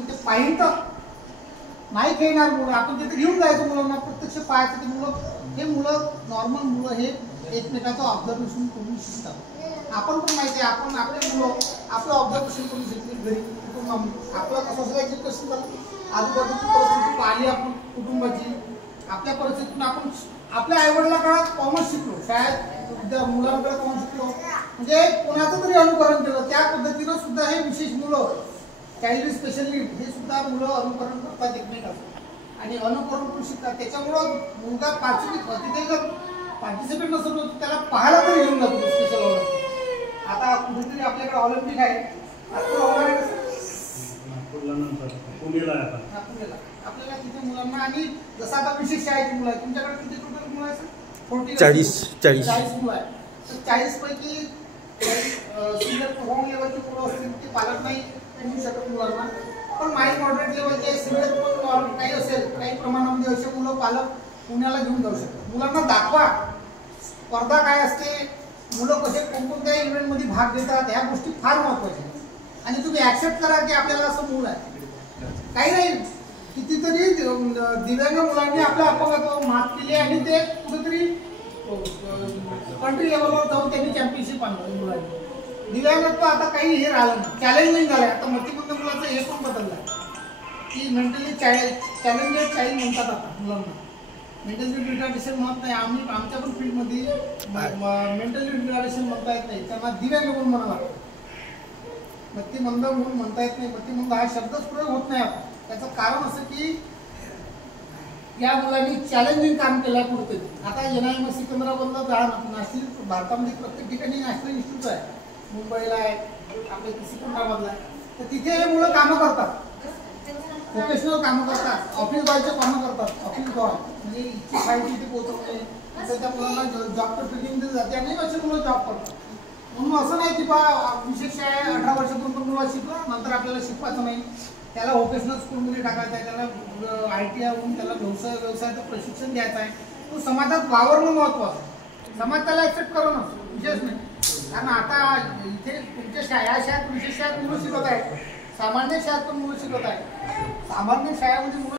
तिथे पाहिजे नाही खेळणार मुलं, आपण तिथे घेऊन जायचं मुलांना, प्रत्यक्ष पाहायचं. ते मुलं हे मुलं नॉर्मल मुलं हे एकमेकाचं ऑब्झर्वेशन करून शिकतात. आपण पण माहिती आहे, आपण आपले मुलं आपलं ऑब्झर्वेशन करून शिकले घरी कुटुंबामध्ये. आपलं कसं असं एज्युकेशन झालं, आजूबाजूची परिस्थिती पाहिली आपण कुटुंबाची, आपल्या परिस्थितीतून आपण आपल्या आईवडिलांकडे पाहून शिकलो, शाळेत मुलांकडे पाहून शिकलो, म्हणजे कोणाचं तरी अनुकरण केलं. त्या पद्धतीनं सुद्धा हे विशेष मुलं चाइल्ड स्पेशल नीड हे सुद्धा मुलं अनुकरण करतात एकमेकांचं आणि अनुकरण करून शिकतात. त्याच्यामुळं मुलगा तिथे जर पार्टिसिपेट नसेल तर त्याला पाहायला तरी घेऊन जातो स्पेशल ऑलिम्पिक. आता कुठेतरी आपल्याकडे ऑलिम्पिक आहे, पुण्याला आपल्याला तिथे मुलांना, आणि जसं आता विशेष शाळेची मुलं आहे, तुमच्याकडे किती टोटल मुलं आहेत? 40 मुलं आहेत. तर 40 पैकी सिनियर होम लेवलची मुलं असतील ते पालक नाही देऊ शकत मुलांना, पण माइल्ड मॉडरेट लेवलचे सिनियर पण काही असेल, काही प्रमाणामध्ये असे मुलं पालक पुण्याला घेऊन जाऊ शकतात. मुलांना दाखवा स्पर्धा काय असते, मुलं कसे कोणकोणत्या इव्हेंटमध्ये भाग घेतात, ह्या गोष्टी फार महत्त्वाच्या आहेत. आणि तुम्ही ऍक्सेप्ट करा की आपल्याला असं मूल आहे. काही नाही, कितीतरी दिव्यांग मुलांनी आपल्या अपंगात्वावर मात केली आणि ते कुठेतरी कंट्री लेवलवर जाऊन त्यांनी चॅम्पियनशिप आणली मुलांनी. दिव्यांगत्व आता काही हे राहिलं नाही, चॅलेंजिंग झालंय. आता मतिमंद मुलाचं हे पण बदललं आहे की मेंटली चॅलेंजेड चाइल्ड म्हणतात आता मुलांना. मेंटली रिटार्डेशन म्हणत नाही, आम्ही आमच्या पण फील्डमध्ये मेंटली रिटार्डेशन म्हणता येत नाही, त्यांना दिव्यांग म्हणून म्हणावं लागतं. मतिमंद म्हणून म्हणता येत नाही, मतिमंद हा शब्दच प्रयोग होत नाही आपण. त्याचं कारण असं की या मुलांनी चॅलेंजिंग काम केलं पुढे. आता NIM सिकंदराबादला जा, नॅशनल भारतामध्ये प्रत्येक ठिकाणी नॅशनल इन्स्टिट्यूट आहे, मुंबईला आहे, आपल्या सिकंदराबादला आहे. तर तिथे हे मुलं कामं करतात, प्रोफेशनल कामं करतात, ऑफिस बॉयचे कामं करतात. ऑफिस बॉय म्हणजे इच्छित फाईल तिथे पोहोचवणे, तर त्या मुलांना जॉबचं ट्रेनिंग दिली जाते आणि असे मुलं जॉब करतात. म्हणून असं नाही की बा विशेष आहे 18 वर्षातून पण मुलं शिकलं नंतर आपल्याला शिकवायचं नाही, त्याला व्होकेशनल स्कूलमध्ये टाकायचं आहे, त्याला ITI होऊन त्याला व्यवसायाचं प्रशिक्षण द्यायचं आहे. तो समाजात वावरणं महत्त्वाचं आहे, समाज त्याला ॲक्सेप्ट करणं विशेष नाही. कारण आता इथे तुमच्या या शाळेत विशेष शाळेत मुलं शिकत आहेत, सामान्य शाळेत पण मुलं शिकत आहेत. सामान्य शाळेमध्ये मुलं